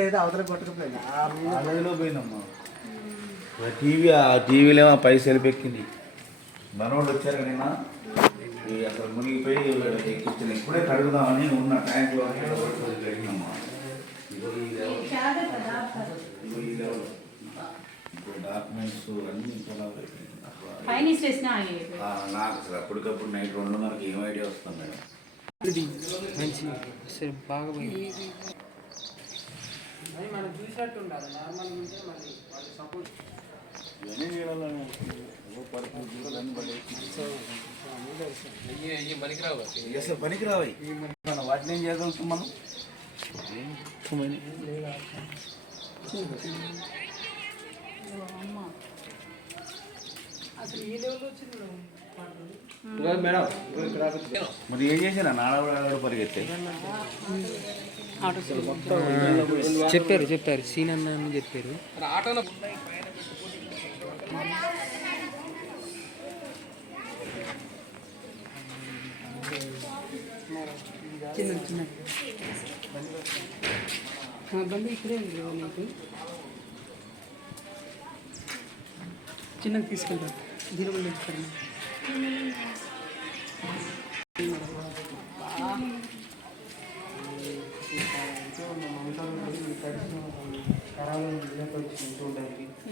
అయితే అవతల కొట్టుకుపోయింది. ఆ గదిలో పోయిందమ్మా. ఆ టీవీ ఆ టీవీలో ఏమో పైసలు పెక్కింది మనోళ్ళు వచ్చారు కదా నిన్న. ఈ అసలు మునిగిపోయి ఎక్కించిన ఇప్పుడే కడుగుదామని ఉన్న ట్యాంక్లో కడిగినమ్మా డాక్యుమెంట్స్ అన్నీ వేసిన నాకు అసలు అప్పటికప్పుడు నైట్ రెండున్నరకి ఏం ఐడియా వస్తుంది మేడం? మంచి సరే బాగా అది మనం చూసినట్టు ఉండాలి. నార్మల్ ఉంటే వాళ్ళు సపోర్ట్ ఇవన్నీ చేయాలని పనికిరావు వాటిని ఏం చేయగలుగుతాం మనం? మేడం మరి ఏం చేసినా నాడవాడు పరిగెత్తే చెప్పారు చెప్పారు. సీన్ అన్న అని చెప్పారు. చిన్న చిన్న బండి ఇక్కడే ఉంది కదా నీకు చిన్నది దీని వల్ల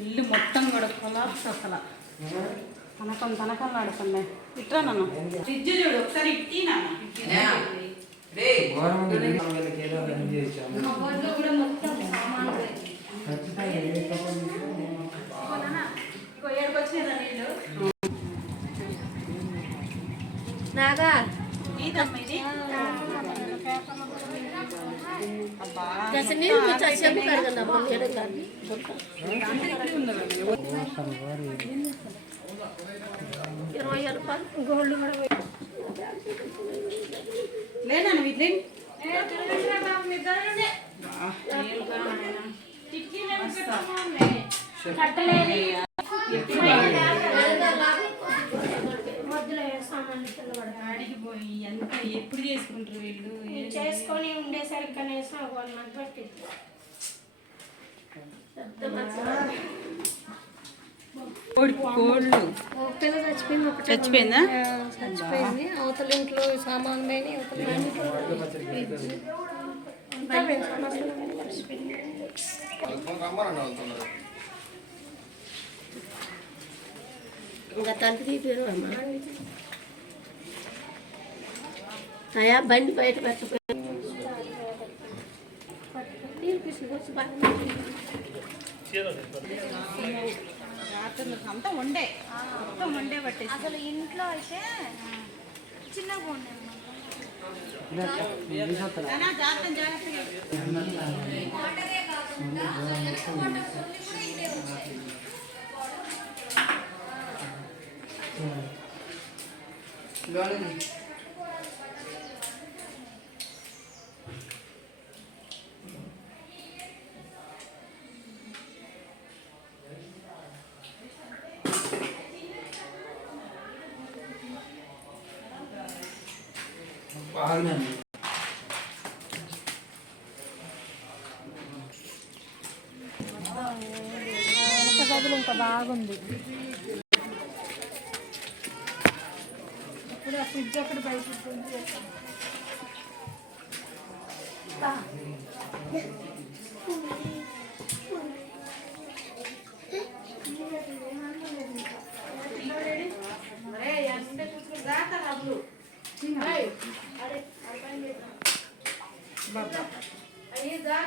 ఇల్లు మొత్తం కూడా కొలాప్స్ అసలు. తనకం తనకం ఆడుతున్నాయి ఇట్రా నన్ను. ఫ్రిడ్జ్ చూడు ఒకసారి ఇట్టి వీళ్ళకి ఏదో ఇరవై రూపాయలు గోల్డ్ కూడా వేయండి. లేదా సామాన్లు పిల్లవాడు. ఆడికి పోయి ఎంత ఎప్పుడు చేసుకుంటారు వీళ్ళు? చేసుకొని ఉండేసరికి కనీసం ఒక వన్ మంత్ పట్టింది. కోళ్ళు. పిల్ల చచ్చిపోయింది ఒకటే చచ్చిపోయిందా? చచ్చిపోయింది. అవతల ఇంట్లో సామాన్ మర్చిపోయింది. ఇంకా తలుపు తీపారు అమ్మా? అయ్యా బండి బయట రాత్రులు అంతా వండే మొత్తం వండే పట్టేసి అసలు ఇంట్లో అయితే చిన్నగా నానా, జాగ్రత్త బాగానే గదులు ఇంకా బాగుంది. ఇప్పుడు ఆ ఫ్రిడ్జ్ అక్కడ బయట ఉంది.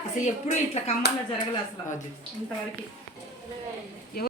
అసలు ఎప్పుడు ఇట్లా ఖమ్మంలో జరగలేదు అసలు. ఇంతవరకు.